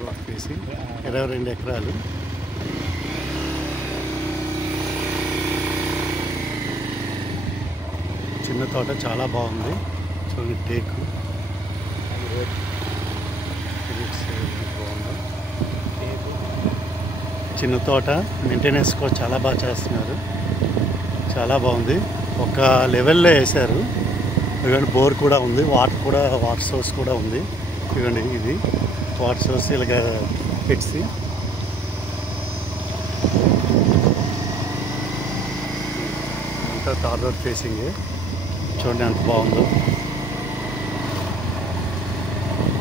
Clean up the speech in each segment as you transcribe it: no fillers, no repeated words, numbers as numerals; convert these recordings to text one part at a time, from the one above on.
Interlock వేసి 22 ఎకరాలు. చిన్న తోట చాలా బాగుంది. చూడండి టేకు చిన్న తోట మెయింటెనెన్స్ కూడా చాలా బాగా చేస్తున్నారు. చాలా బాగుంది. ఒక లెవెల్లో వేశారు. ఇదిగోండి బోర్ కూడా ఉంది. వాటర్ సోర్స్ కూడా ఉంది. ఇదిగోండి ఇది వాటర్ సోర్స్ ఇలాగ పెట్టి అంతా తార్ రోడ్ ఫేసింగ్. చూడండి ఎంత బాగుందో.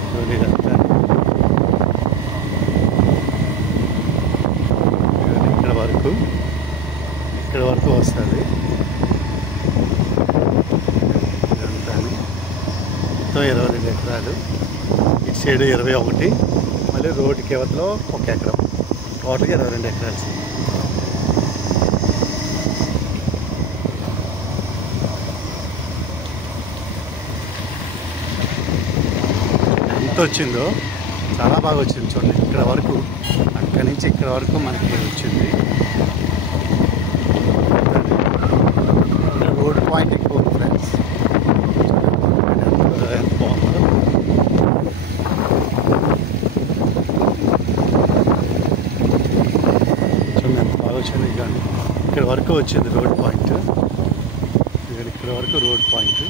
చూడండి ఇదంతా ఇక్కడ వరకు వస్తుంది. ఇదంతా మొత్తం 22 ఎకరాలు. ఇటు సైడ్ 21, మళ్ళీ రోడ్డుకి అవతలో 1 ఎకరం. టోటల్గా 22 ఎకరాలు. ఎంత వచ్చిందో చాలా బాగా వచ్చింది. చూడండి ఇక్కడ వరకు, అక్కడి నుంచి ఇక్కడ వరకు మనకి వచ్చింది. రోడ్ పాయింట్ ఎక్కువ ఉంది ఫ్రెండ్స్. ఎంత బాగుందో. చూడండి ఎంత బాగా వచ్చింది. కానీ ఇక్కడ వరకు వచ్చింది రోడ్ పాయింట్. ఇక్కడ వరకు రోడ్ పాయింట్.